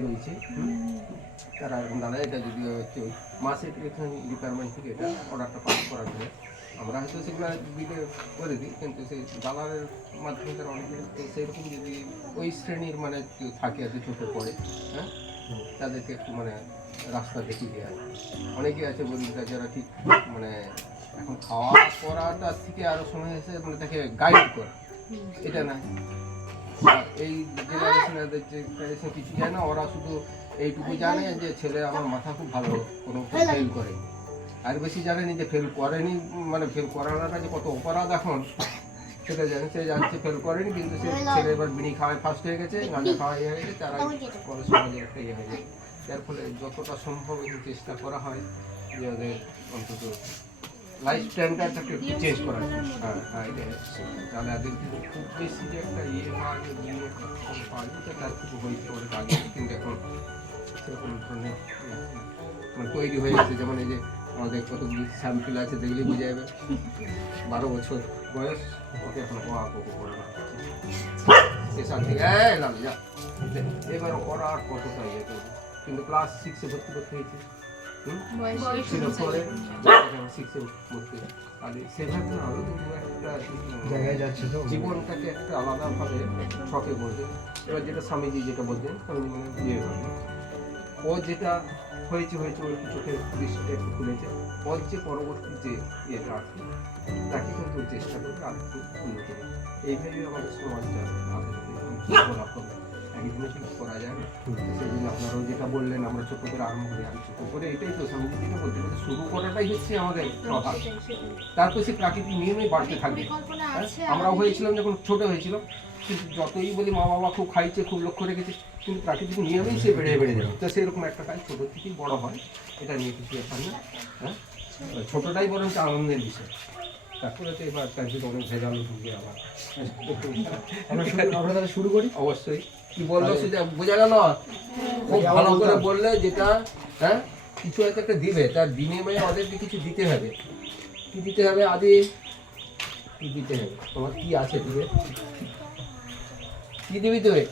রয়েছে তারা এরকম দাদা এটা যদি হচ্ছে মাসে ডিপার্টমেন্ট থেকে এটা অর্ডারটা পাস করার পরে আমরা হয়তো সেগুলো দিতে করে দিই, কিন্তু সেই দালালের মাধ্যমে তারা অনেকে সেইরকম যদি ওই শ্রেণীর মানে কেউ থাকে আর কি চোখে পড়ে, হ্যাঁ, তাদেরকে একটু মানে রাস্তা দেখিয়ে দেওয়া হয়। অনেকে আছে গরিবরা যারা ঠিক মানে এখন খাওয়া করাটার থেকে আরও সময় এসে মানে তাকে গাইড করা, এটা না। এই জেনারেশন কিছু জানে না, ওরা শুধু এইটুকু জানে যে ছেলে আমার মাথা খুব ভালো, কোনো ফেল করে, আর বেশি জানেনি যে ফেল করেনি, মানে ফেল করানোটা যে কত অপরাধ এখন সেটা জানে। সে জানছে ফেল করেনি, কিন্তু সে ছেলে এবার বিড়ি খাওয়ায় ফার্স্ট হয়ে গেছে, গাঁজা খাওয়া হয়ে গেছে, তারা পরে সমাজে একটা ইয়ে হয়ে যায়। যার ফলে যতটা সম্ভব চেষ্টা করা হয় যে ওদের অন্তত লাইফ স্ট্যান্ডার্ডটাকে একটু চেঞ্জ করার। হ্যাঁ হ্যাঁ, তাহলে এদের খুব বেশি যে একটা ইয়ে পাওয়া যায়, পাওয়া যায় তার থেকে হয়েছে অনেক আগে, কিন্তু এখন সেরকম ধরনের মানে তৈরি হয়ে গেছে। যেমন এই যে আমাদের কতগুলি স্যাম্পল আছে, দেখলেই বোঝা যাবে 12 বছর বয়স, ওকে এখন করে না এসব থেকে লাল যা, এবার ওরা আর কতটা ইয়ে করবে, কিন্তু ক্লাস 6-এ ভর্তি করতে হয়েছে, জীবনটাকে একটা আলাদাভাবে শখে বলতেন। এবার যেটা স্বামীজি যেটা বলতেন, ও যেটা হয়েছে ওর চোখের দৃষ্টিটা একটু খুলেছে, ওর যে পরবর্তী যে ইয়েটা আছে তাকে কিন্তু চেষ্টা করবে আর একটু উন্নত করে। এইভাবেই আমাদের সমাজটা একদিনে ঠিক করা যায় না। সেদিন আপনারাও যেটা বললেন, আমরা ছোট করে আরম্ভ করি, আমি ছোট করে এটাই তো স্বামীজি যেটা বলতে গেলে শুরু করাটাই হচ্ছে আমাদের প্রভাব, তারপর সে প্রাকৃতিক নিয়মেই বাড়তে থাকবে। আমরাও হয়েছিলাম যখন ছোট হয়েছিলাম, কিন্তু যতই বলি মা বাবা খুব খাইছে, খুব লক্ষ্য রেখেছে, কিন্তু প্রাকৃতিক নিয়মেই সে বেড়ে যাবে। তো সেরকম একটা কাজ ছোটোর থেকেই বড় হয়, এটা নিয়ে কিছু ব্যাপার না। হ্যাঁ, ছোটোটাই বরঞ্চ আনন্দের বিষয়। তারপরে তো এবার তার জন্য অনেক ভেজাল ঢুকে আবার আমরা তাহলে শুরু করি। অবশ্যই কি বললো সেটা বোঝা গেল, খুব ভালো করে বললে যেটা, হ্যাঁ, কিছু হয়তো একটা দিবে, তার বিনিময়ে ওদেরকে কিছু দিতে হবে। কি দিতে হবে আদি, কি দিতে হবে, তোমার কি আছে দিবে, কি দিবি তুই?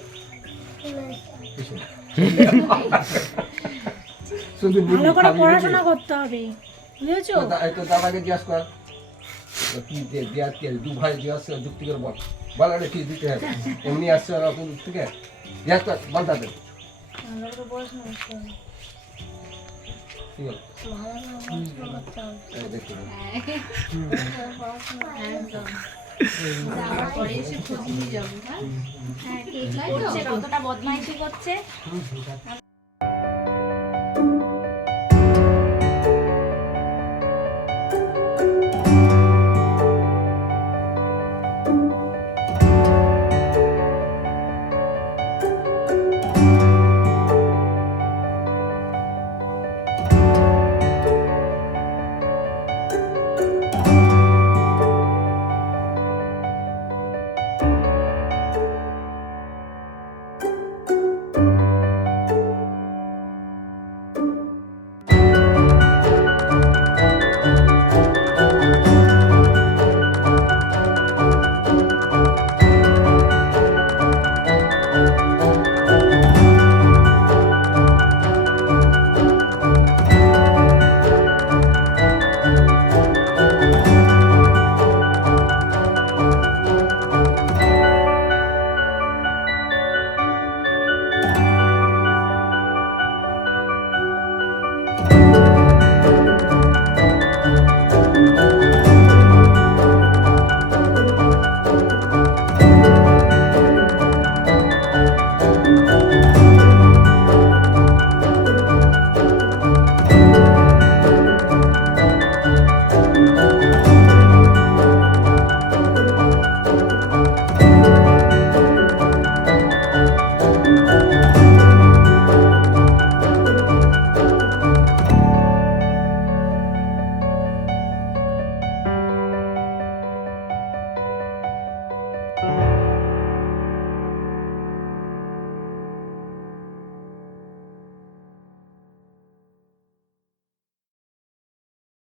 শুধু ভালো করে পড়াশোনা করতে হবে, বুঝেছো? তো দাদাকে জিজ্ঞাসা কর কি দেওয়ার কি, দু ভাই জিজ্ঞাসা যুক্তি করে বল, বল ওটা কি দিতে হবে, এমনি আসছে ওরা কোন থেকে জিজ্ঞাসা কর, বল তাদের কতটা বদমাইশি করছে